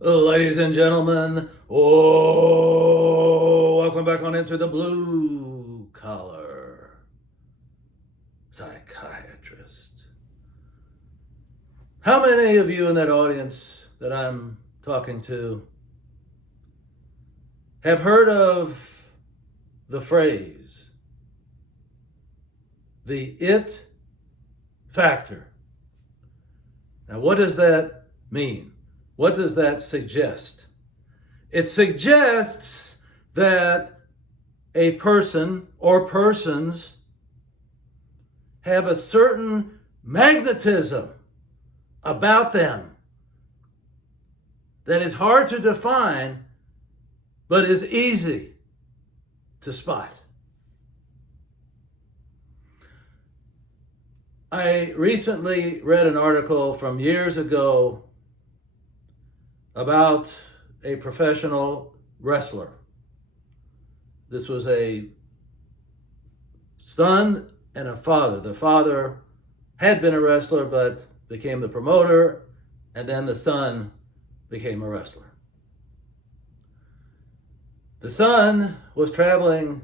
Ladies and gentlemen, welcome back on Into the Blue Collar Psychiatrist. How many of you in that audience that I'm talking to have heard of the phrase, the it factor? Now, what does that mean? What does that suggest? It suggests that a person or persons have a certain magnetism about them that is hard to define, but is easy to spot. I recently read an article from years ago about a professional wrestler. This was a son and a father. The father had been a wrestler but became the promoter, and then the son became a wrestler. The son was traveling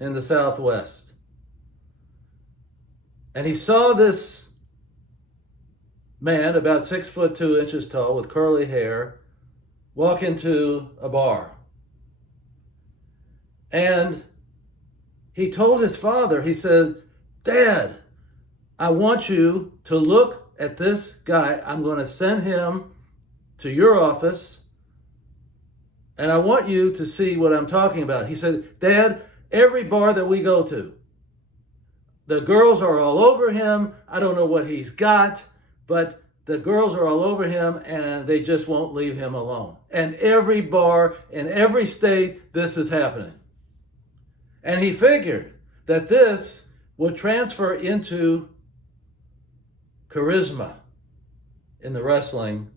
in the Southwest, and he saw this man about 6'2" tall with curly hair walk into a bar. And he told his father, he said, "Dad, I want you to look at this guy. I'm going to send him to your office, and I want you to see what I'm talking about." He said, "Dad, every bar that we go to, the girls are all over him. I don't know what he's got, but the girls are all over him and they just won't leave him alone. And every bar in every state, this is happening." And he figured that this would transfer into charisma in the wrestling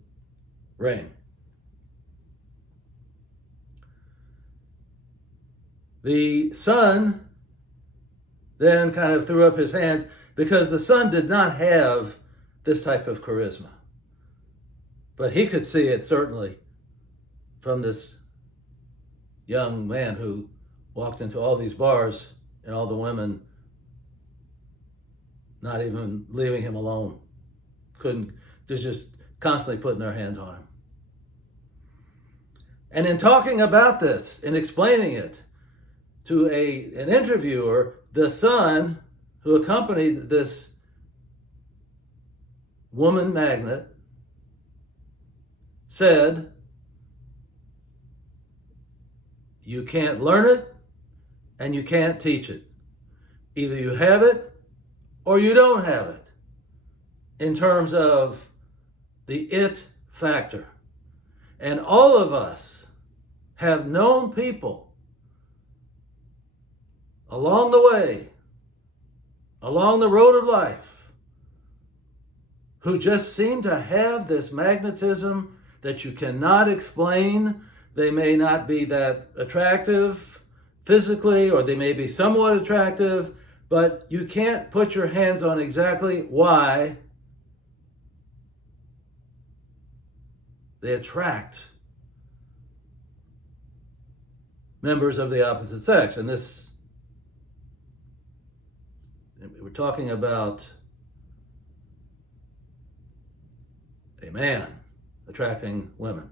ring. The son then kind of threw up his hands because the son did not have this type of charisma. But he could see it certainly from this young man who walked into all these bars and all the women not even leaving him alone. They're just constantly putting their hands on him. And in talking about this and explaining it to an interviewer, the son who accompanied this woman magnet said, "You can't learn it and you can't teach it. Either you have it or you don't have it," in terms of the it factor. And all of us have known people along the way, along the road of life, who just seem to have this magnetism that you cannot explain. They may not be that attractive physically, or they may be somewhat attractive, but you can't put your hands on exactly why they attract members of the opposite sex. And this, we're talking about a man attracting women.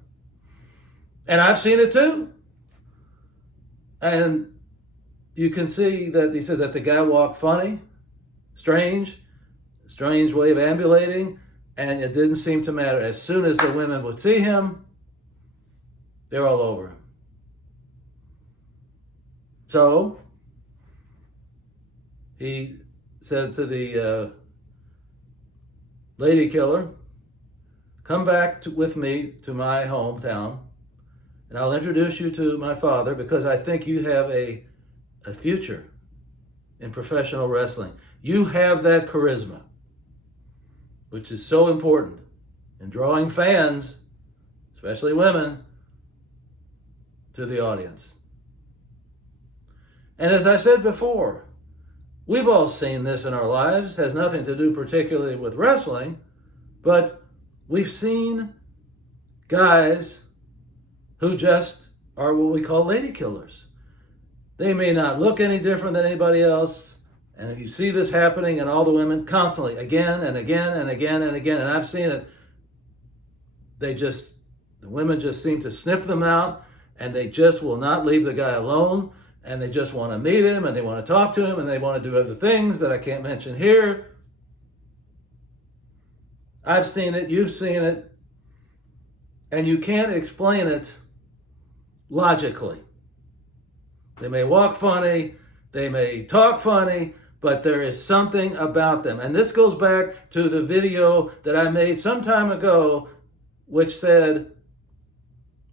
And I've seen it too. And you can see that he said that the guy walked funny, strange way of ambulating, and it didn't seem to matter. As soon as the women would see him, they're all over him. So he said to the lady killer, "Come back with me to my hometown, and I'll introduce you to my father, because I think you have a future in professional wrestling. You have that charisma, which is so important in drawing fans, especially women, to the audience." And as I said before, we've all seen this in our lives. It has nothing to do particularly with wrestling, but we've seen guys who just are what we call lady killers. They may not look any different than anybody else. And if you see this happening in all the women constantly, again and again and again and again, and I've seen it, the women just seem to sniff them out, and they just will not leave the guy alone, and they just want to meet him, and they want to talk to him, and they want to do other things that I can't mention here. I've seen it, you've seen it, and you can't explain it logically. They may walk funny, they may talk funny, but there is something about them. And this goes back to the video that I made some time ago, which said,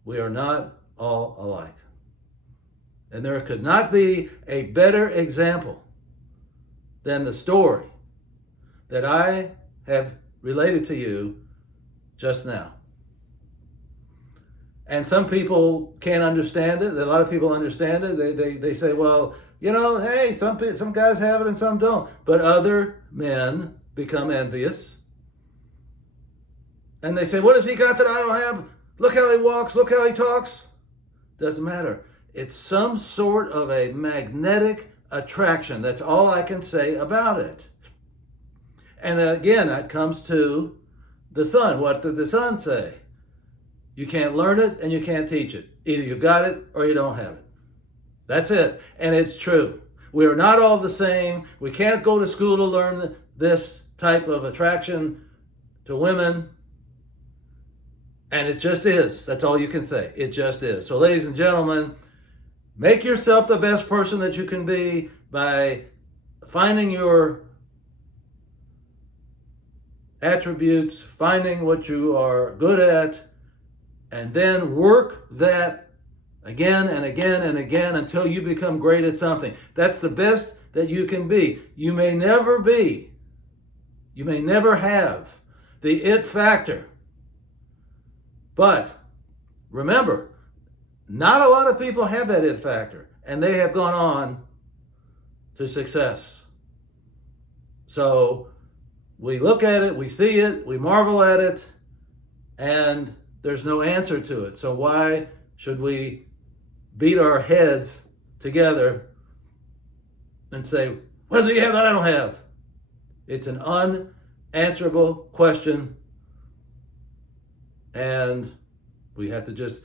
we are not all alike. And there could not be a better example than the story that I have related to you just now. And some people can't understand it. A lot of people understand it. They say, well, you know, hey, some guys have it and some don't. But other men become envious. And they say, what has he got that I don't have? Look how he walks. Look how he talks. Doesn't matter. It's some sort of a magnetic attraction. That's all I can say about it. And again, that comes to the sun. What did the sun say? You can't learn it and you can't teach it. Either you've got it or you don't have it. That's it. And it's true. We are not all the same. We can't go to school to learn this type of attraction to women. And it just is. That's all you can say. It just is. So ladies and gentlemen, make yourself the best person that you can be by finding your attributes, finding what you are good at, and then work that again and again and again until you become great at something. That's the best that you can be. You may never have the it factor. But remember, not a lot of people have that it factor, and they have gone on to success. So we look at it, we see it, we marvel at it, and there's no answer to it. So why should we beat our heads together and say, what does he have that I don't have? It's an unanswerable question, and we have to just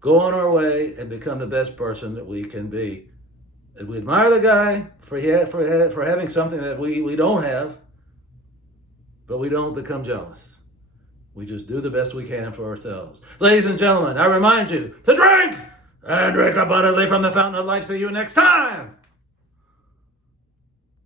go on our way and become the best person that we can be. And we admire the guy for having something that we don't have, but we don't become jealous. We just do the best we can for ourselves. Ladies and gentlemen, I remind you to drink and drink abundantly from the fountain of life. See you next time.